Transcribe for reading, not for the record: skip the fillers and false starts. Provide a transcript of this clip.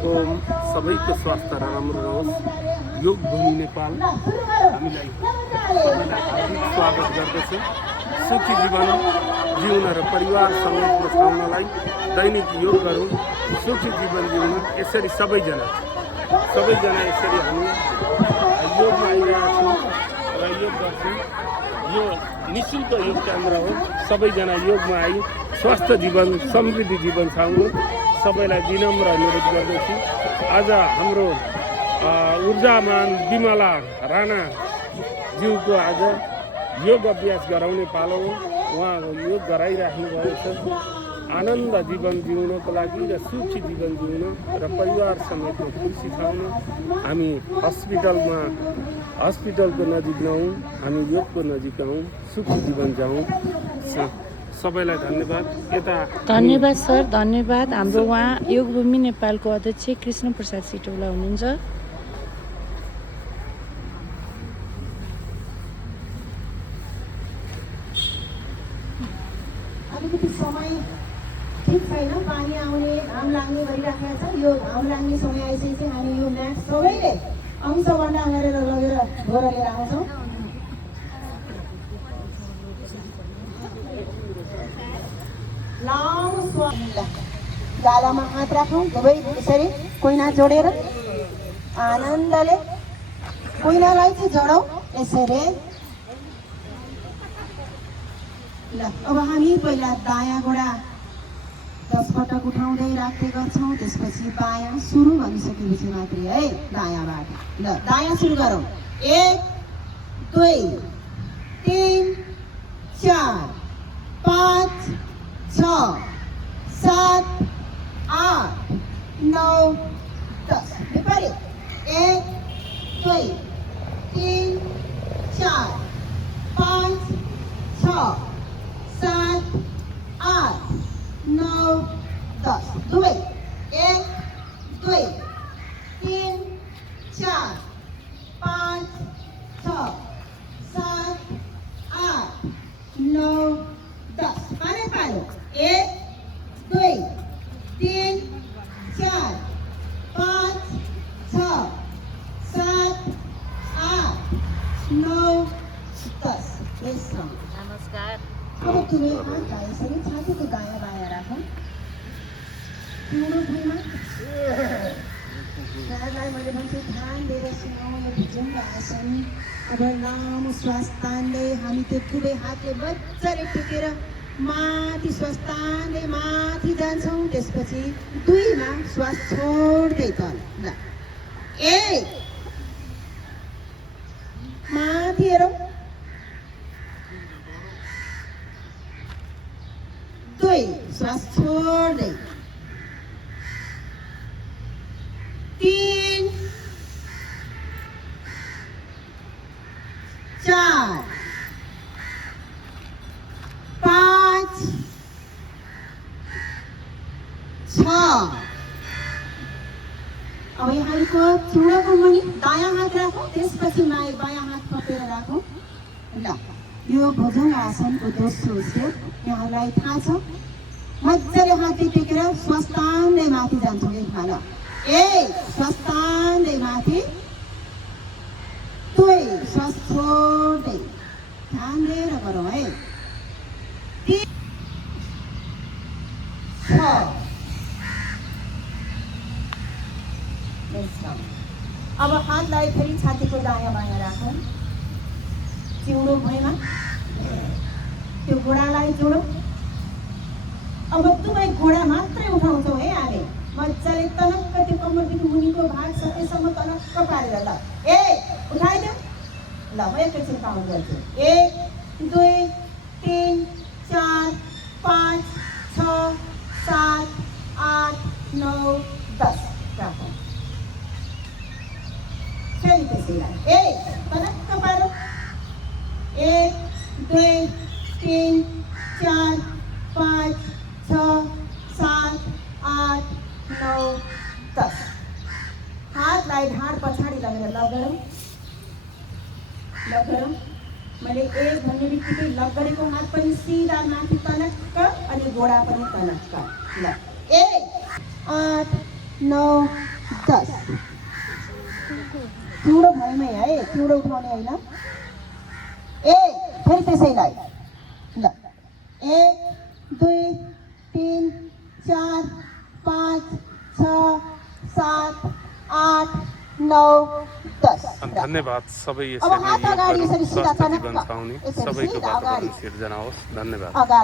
ओम सबैको स्वास्थ्य राम्रो रहोस्। योग भूमि नेपाल हामीलाई सबैलाई हार्दिक स्वागत गर्दछ। सुखी जीवन जिउन र परिवार समेत बचाउनलाई दैनिक योग गरौँ। सुखी जीवन जिउन यसरी सबैजना यसरी हामी योगमा आइरहेका छौँ र योग गर्छौँ। यो निःशुल्क योग केन्द्र हो। सबैजना योगमा आई स्वस्थ जीवन समृद्धि जीवन छाउनु सबैलाई विनम्र अनुरोध गर्दछु। आज हाम्रो ऊर्जामान विमला राणा ज्यूको आज योग अभ्यास गराउने पालो हो। उहाँ योग गराइराख्नु भएको छ। आनन्द जीवन जिउनको लागि र सुखी जीवन जिउन र परिवार समेतमा खुसी छाउन हामी हस्पिटलको नजिक नहौँ, हामी योगको नजिक आउँ, सुखी जीवन जाउँ। सबैलाई धन्यवाद। धन्यवाद सर, धन्यवाद। हाम्रो उहाँ योगभूमि नेपालको अध्यक्ष कृष्ण प्रसाद सिटौला हुनुहुन्छ। अलिकति समय ठिक छैन, पानी आउने घाम लाग्ने गरिराखेको छ। यो घाम लाग्ने समय आइसकेपछि चाहिँ हामी यो म्याट सबैले अंशवण्डा गरेर लगेर घोर लिएर आउँछौँ। लामो श्वास, गालामा हात राखौँ दुवै यसरी कुइना जोडेर आनन्दले कुइनालाई चाहिँ जोडौँ यसरी। ल अब हामी पहिला दायाँ गोडा 10 पटक उठाउँदै राख्दै गर्छौँ। त्यसपछि बायाँ सुरु भनिसकेपछि मात्रै है दायाँबाट। ल दायाँ सुरु गरौँ। 1 2 3 4 5 6 7 8 9 10 नेपाली। 1 2 3 4 5 6 7 8 9 10 दुवै। 1 2 3 4 5 6 7 8 9 10 पालो पालो। 1 2 3 4 5 6 7 8 9 10। नमस्कार। अब तुम्हें हातलाई यसरी छातीको दायाँ बायाँ राखौँ। पिउनु भुइँमा यहाँलाई मैले भन्छु ध्यान दिएर सुनौँ। यो भुजङ्ग आसन। अब लामो श्वास तान्दै हामी त्यो दुवै हातले मजाले टेकेर माथि श्वास तान्दै माथि जान्छौँ। त्यसपछि 2मा श्वास छोड्दै तल। ल 1 माथि हेरौँ। 2 श्वास छोड्दै। 3 4 5 6। अब यहाँको चुडाको मुनि दायाँ हात राखौँ। त्यसपछि बायाँ हात पक्रेर राखौँ। ल यो भुजङ्ग आसनको दोस्रो स्टेप यहाँलाई थाहा छ। मजाले हात टेकेर श्वास तान्दै माथि जान्छौँ। एकमा ल 1 श्वास तान्दै माथि। 2 श्वास छोड्दै। ध्यान दिएर गरौँ है। 3 6। अब हातलाई फेरि छातीको दायाँ बायाँ राखौँ। चिउडो भुइँमा त्यो घोडालाई जोडौँ। अब दुवै घोडा मात्रै उठाउँछौँ है हामी। मजाले तनक्क त्यो कम्मरदेखि मुनिको भाग सकेसम्म तनक्क पारेर। ल 1 उठाइदेऊ। ल म एकैछिन काउन्ट गर्छु। 1 2 3 4 5 6 7 8 9 10 राखौँ। फेरि त्यसैलाई 1 तनक्क पारौँ। 1 2 3 4 5 6 7 8 9 10। हातलाई ढाड पछाडि लगेर लगडौँ। मैले 1 भन्ने बित्तिकै लगडेको हात पनि सिधा माथि तनक्क अनि गोडा पनि तनक्क। ल 1 8 9 10 चिउडो भएमै है चिउडो उठाउने होइन ए फेरि त्यसैलाई ल 1 2 3 4 5 6 7 8 9 10 धन्यवाद सबै अब हात अगाडि यसरी यसरी सिधा स्वास्थ्य चनक्क जीवन पाउने यसरी सबैको सिधा अगाडि वातावरण सिर्जना होस् धन्यवाद अगाडि